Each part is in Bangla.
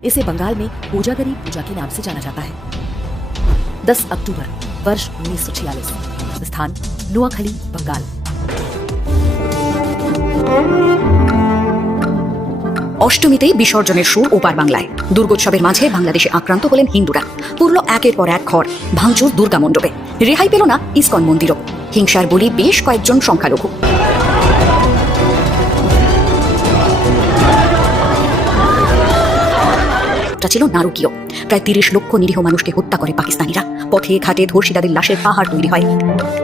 इसे बंगाल में पूजागरी पूजा के नाम से जाना जाता है 10 अक्टूबर वर्ष उन्नीस स्थान नुआखली बंगाल অষ্টমীতেই বিসর্জনের সুর ওপার বাংলায় দুর্গোৎসবের মাঝে বাংলাদেশে আক্রান্ত হলেন হিন্দুরা পুরল একের পর এক ঘর ভাঙচুর দুর্গা মণ্ডপে রেহাই পেল না ইসকন মন্দিরও হিংসার বলি বেশ কয়েকজন সংখ্যালঘু টা ছিল নারকীয়। প্রায় তিরিশ লক্ষ নিরীহ মানুষকে হত্যা করে পাকিস্তানিরা। পথে, ঘাটে, ধর্ষিতাদের লাশের পাহাড় তৈরি হয়।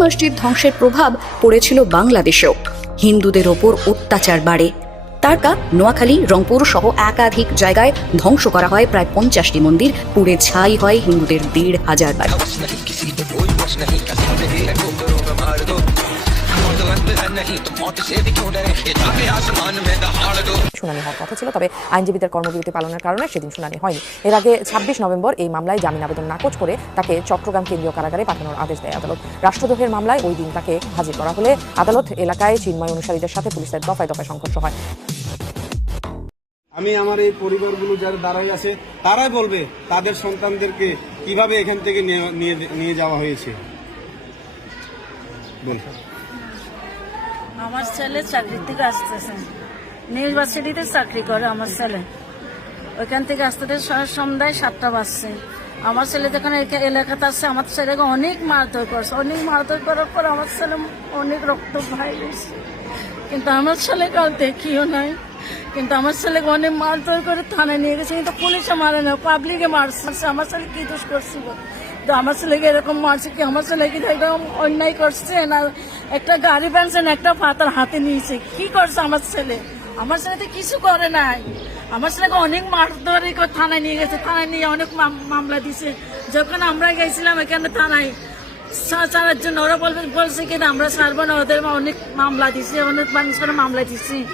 মসজিদ ধ্বংসের প্রভাব পড়েছিল বাংলাদেশেও। হিন্দুদের ওপর অত্যাচার বাড়ে। তারকা নোয়াখালী, রংপুর সহ একাধিক জায়গায় ধ্বংস করা হয়। প্রায় পঞ্চাশটি মন্দির পুড়ে ছাই হয় হিন্দুদের দেড় হাজার বাড়ি। শুনানি হওয়ার কথা ছিল তবে আইনজীবীদের কর্মবিরতি পালনের কারণে সেদিন শুনানি হয়নি। এর আগে ছাব্বিশ নভেম্বর এই মামলায় জামিন আবেদন নাকচ করে তাকে চট্টগ্রাম কেন্দ্রীয় কারাগারে পাঠানোর আদেশ দেয় আদালত। রাষ্ট্রদ্রোহের মামলায় ওই দিন তাকে হাজির করা হলে আদালত এলাকায় চিন্ময় অনুসারীদের সাথে পুলিশের দফায় দফায় সংঘর্ষ হয়। আমি আমার এই পরিবারগুলো যারা দাঁড়াই আছে তারাই বলবে তাদের সন্তানদেরকে কীভাবে এখান থেকে নিয়ে- নিয়ে নিয়ে যাওয়া হয়েছে। আমার ছেলে চাকরির থেকে আসতেছে। ইউনিভার্সিটিতে চাকরি করে আমার ছেলে। ওইখান থেকে আসতে সন্ধ্যায় সাতটা বাজছে। আমার ছেলে যখন এলাকাতে আসছে, আমার ছেলেকে অনেক মারধর করছে। অনেক মারধর করার পর আমার ছেলে অনেক রক্ত ভাই গেছে কিন্তু আমার ছেলেকে আর দেখিও নাই। কিন্তু আমার ছেলেকে অনেক মারধর করে থানায় নিয়ে গেছে। কিন্তু পুলিশে মারে না পাবলিকে মারছে। আমার ছেলে কি দোষ করছিল তো আমার ছেলেকে এরকম মারছে কি? আমার ছেলে কি একদম অন্যায় করছে না? একটা গাড়ি ব্যাংছেন একটা পাতার হাতে নিয়েছে। কি করছে আমার ছেলে? আমার তো কিছু করে নাই। আমার ছেলেকে অনেক মারধর করে থানায় নিয়ে গেছে। থানায় নিয়ে অনেক মামলা দিছে। যখন আমরা গেছিলাম এখানে থানায় ছাড়ার জন্য ওরা বলবে বলছে কি না, আমরা ছাড়বো না, ওদের অনেক মামলা দিছে, অনেক মানুষ করে মামলা দিছি।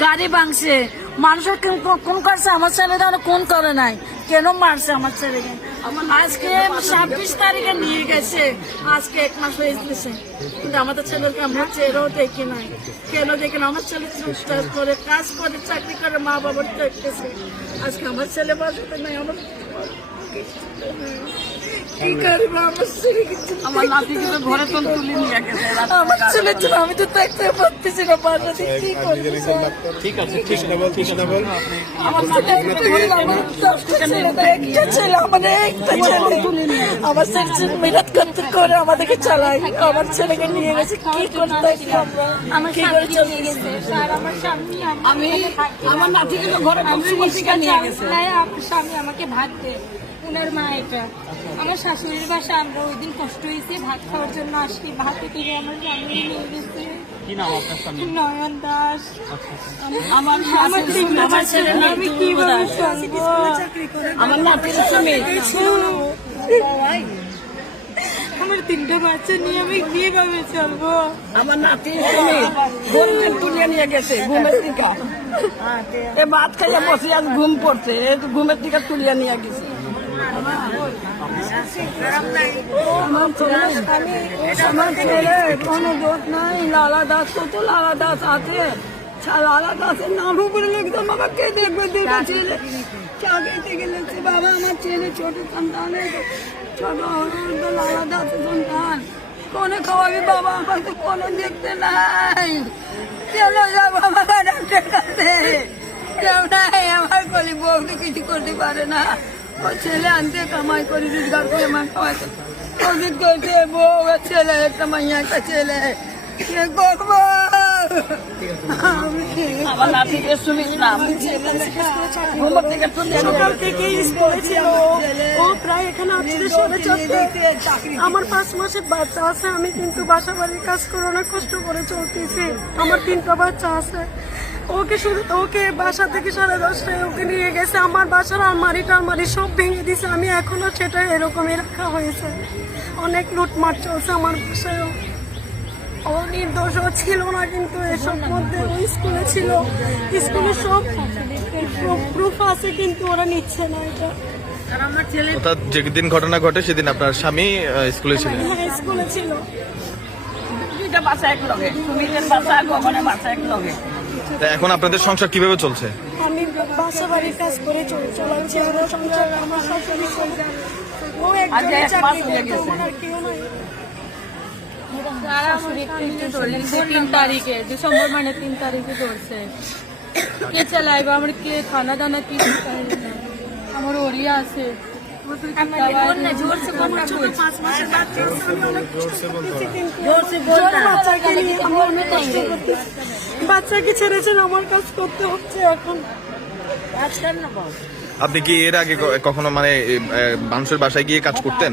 গাড়ি ভাঙছে। মানুষের কোন- কোন- কোন করছে, আমার ছেলে তো কোন করে নাই। কেন মারছে আমার ছেলেকে? আজকে ছাব্বিশ তারিখে নিয়ে গেছে। আজকে এক মাস হয়ে গেছে। কিন্তু আমাদের ছেলেকে আমরা চেয়েও দেখি নাই? কেন দেখি না আমার ছেলে চুপচাপ করে কাজ করে, চাকরি করে মা বাবার দেখতেছে আজকে আমার ছেলে বাসাতে নাই, আমার কি করব আমার ছেলে কিছু আমার নাতিকে তো ঘরে তো তুলে নিয়ে গেছে আমার ছেলের জন্য আমি তো দেখতে পারতেছি না বাসাতে কি করব? ঠিক আছে ঠিক না বল ঠিক না বল। আমার ছেলে আমার ছেলে তো একটা ছেলে আমাদের একটা ছেলে। আমার ছেলে মেহনত করতে করে আমাদেরকে চালাই। আমার ছেলেকে নিয়ে গেছে। কি করতে আমরা? আমার কি করে নিয়ে গেছে স্যার আমার স্বামী আমি আমার নাতিকে তো ঘরে নিয়ে গেছে। আমার স্বামী আমাকে ভাত দেয় উনার মা এটা। আমার শাশুড়ির বাসা আমরা ওই দিন কষ্ট হয়েছি ভাত খাওয়ার জন্য আসি ভাত থেকে আমার স্বামী নিয়ে গেছে। কি নাম আপনার স্বামী? নয়ন দাস। আমার আমার তিনটা বাচ্চা, আমি কীভাবে চলবো আমার নাতির সঙ্গে আমার তিনটা বাচ্চা নিয়ে আমি কীভাবে চলবো? আমার সঙ্গে ঘুম নিয়ে গেছে ঘুমের দিকে। এ ভাত খাইয়া বসে আজ ঘুম পড়ছে এ তো ঘুমের দিকে তুলিয়ে নিয়ে গেছে। আমার ছেলে ছেলে কোনো দোষ নাই লালা দাস কত লালা দাস আছে লালা দাসের নাম উপরে লিখতাম বাবা কে দেখবে দুটো আমার ছেলে ছোট লালা দাসের সন্তান কোনে খাওয়াবি বাবা আমার তো কোনো দেখতে নাই চলো যাব আমার ডাক্তার কাছে কেউ নাই আমার কলি বউ তো কিছু করতে পারে না। ছেলে আনতে কামাই করে, রোজগার করে মা খাওয়াতে করছে বউ ছেলে, একটা মাইয়া, একটা ছেলে। কে করব থেকে সকাল থেকে স্কুলে ছিল। ও প্রায় এখানে আমার পাঁচ মাসের বাচ্চা আছে আমি কিন্তু বাসা বাড়ির কাজ করে অনেক কষ্ট করে চলতেছি। আমার তিনটা বাচ্চা আছে। ওকে শুধু ওকে বাসা থেকে সাড়ে দশটায় ওকে নিয়ে গেছে। আমার বাসার আলমারি টালমারি সব ভেঙে দিয়েছে আমি এখনও সেটা এরকমই রাখা হয়েছে। অনেক লুটমাট চলছে আমার বাসায়ও। ছিল না কিন্তু এসব মধ্যে স্কুলে ছিল। স্কুলে সব প্রুফ আছে কিন্তু ওরা নিচ্ছে না এটা। অর্থাৎ যেদিন ঘটনা ঘটে সেদিন আপনার স্বামী স্কুলে ছিলেন। হ্যাঁ স্কুলে ছিল। দুইটা বাচ্চা এক লগে সুমিতের বাচ্চা গগনের বাচ্চা এক লগে এখন আপনাদের সংসার কীভাবে চলছে? আমি বাসা বাড়ির কাজ করে চলে চলাচ্ছি আমার সংসার আমার শাশুড়ি ছেলে ও একজনের চাকরি করে কেউ নাই। তিন তারিখে ডিসেম্বর মানে তিন তারিখে কে চালাইবে? আমার কে খানা দানা কি আমার ওড়িয়া আছে। বাচ্চাকে ছেড়েছেন আমার কাজ করতে হচ্ছে এখন। আপনি কি এর আগে কখনো মানে মানুষের বাসায় গিয়ে কাজ করতেন?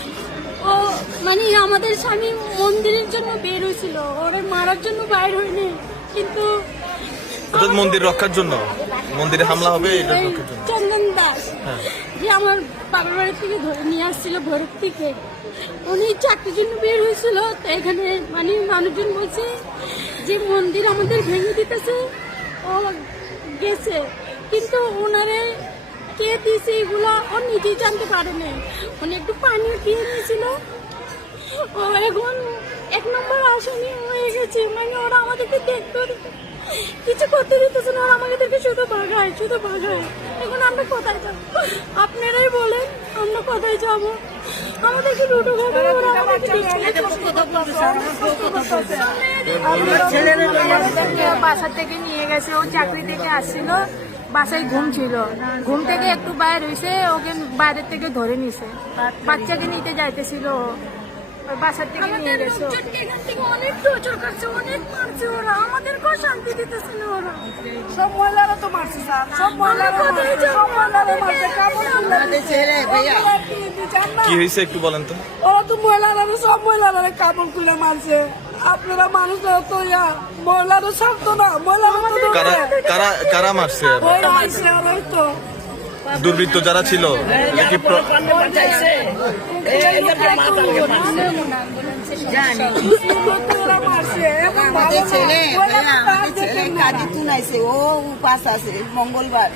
ও মানে আমাদের স্বামী মন্দিরের জন্য বের হয়েছিল। ওরা মারার জন্য বাইর হয়নি কিন্তু অর্থাৎ মন্দির রক্ষার জন্য। মন্দিরে হামলা হবে এটা এই রক্ষার জন্য। চন্দন দাস যে আমার বাবার বাড়ি থেকে ধরে নিয়ে আসছিল ভোরের থেকে। উনি চাকরির জন্য বের হয়েছিল তো এখানে মানে মানুষজন বলছে যে মন্দির আমাদের ভেঙে দিতেছে ও গেছে। কিন্তু ওনারে কে দিয়েছে এগুলো ও নিজেই জানতে পারেনি উনি একটু পানিও খেয়ে নিয়েছিল ও এখন এক নম্বর আসামি হয়ে গেছে। মানে ওরা আমাদেরকে দেখতে কিছু করতে দিতেছে না ওরা আমাদেরকে শুধু ভাগায় শুধু ভাগায় এখন আমরা কোথায় যাব? আপনারাই বলেন আমরা কোথায় যাব? আমাদেরকে লুটো খাবে ওরা আমাদেরকে আমাদেরকে বাসা থেকে নিয়ে গেছে ও চাকরি থেকে আসছিল। বাসায় ঘুম ছিল। ঘুম থেকে একটু বাইরে হয়েছে ওকে বাইরের থেকে ধরে নিছে। বাচ্চাকে নিতে যাইতেছিল ও। বাসার থেকে নিয়ে গেছে লোকজন এখান থেকে অনেক টর্চার করছে অনেক মারছে ওরা। আমাদেরকেও শান্তি দিতেছে না ওরা। সব মহিলারা তো মারছে স্যার। সব মহিলারা সব মহিলারা মারছে। কি হয়েছে একটু বলেন তো। ওরা তো মহিলারা সব মহিলারা কাপড় খুলে মারছে? আপনারা মানুষরা তো ইয়া মহিলারা সব তো না কারা কারা কারা মারছে তো দুর্বৃত্ত যারা ছিল এটা কি প্র- ওরা মারছে এখন ভালো না। মহিলারা তার দেখেন না। কাজে তুনাইছে ও উপাস আছে মঙ্গলবার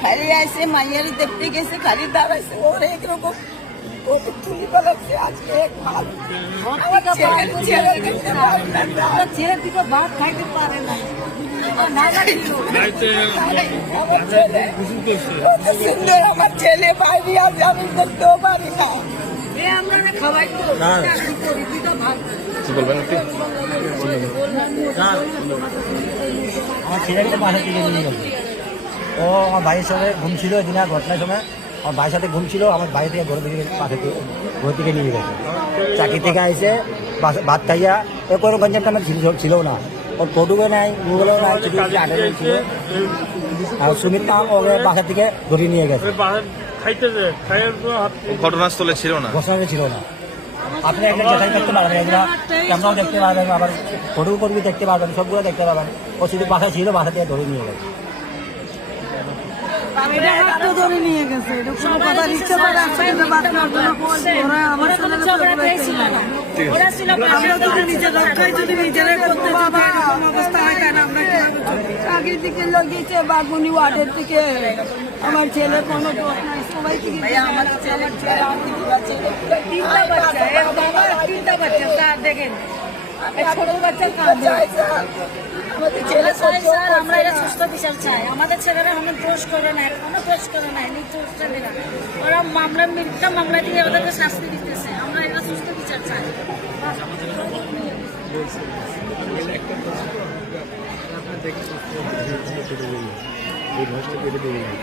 খালি আইসে মাইয়ারি দেখতে গেছে খালি দাঁড়াইছে ওর একরকম তুলি আজকে আমার ছেলে ভাত খাইতে পারে না। আমার বাইরে আছে আমি দেখতেও পারি না। আমরা না খাওয়াই তো। চাকরি করি দুটো ভাত। কি বলবেন আপনি আমার ছেলেকে বাসা থেকে নিয়ে গেল। ও আমার ভাইয়ের সঙ্গে ঘুমছিল দিন আর ঘটনার সময় আমার ভাইয়ের সাথে ঘুমছিল আমার ভাই থেকে ঘর থেকে পাশে থেকে ঘর থেকে নিয়ে গেছে। চাকরি থেকে বাস- ভাত খাইয়া ও কোনো গঞ্জামটা আমার ছিল না। ওর ফটোকে নাই গুগলেও নাই ছিল আর সুমিত নাম ওকে বাসা থেকে ধরে নিয়ে গেছে। ঘটনাস্থলে ছিল না। ঘোষণা ছিল না। আপনি একটা যাচাই করতে পারবেন এগুলো ক্যামেরাও দেখতে পারবেন আবার ফটো করবি দেখতে পারবেন সবগুলো দেখতে পারবেন। ও শুধু বাসায় ছিল বাসা থেকে ধরে নিয়ে গেছে। এটা হাতটা ধরে নিয়ে গেছে। এটা কোনো কথা রিক্সা করে একসাথে বাদ না। ওরা আমার ছেলের ঠিক আছে। আমরা যদি নিজের রক্ষায় যদি নিজেরাই করতে পারব এরকম অবস্থা হয় কেন আমরা কীভাবে আগে থেকে লগিয়েছে বাগুনি ওয়ার্ডের থেকে আমার ছেলে কোনো দোষ নাই। সবাই থেকে আমার ছেলে তিনটা বাচ্চা। তিনটা বাচ্চা। দেখেন। ছোট বাচ্চা স্যার আমরা এটা সুস্থ বিচার চাই। আমাদের ছেলেরা এমন দোষ করে না এখনও দোষ করে না নির্দোষ ছেলেরা ওরা মামলা মিথ্যা মামলা দিয়ে ওদেরকে শাস্তি দিতেছে। আমরা এটা সুস্থ বিচার চাই। এই ভাষা কেটে দেবেন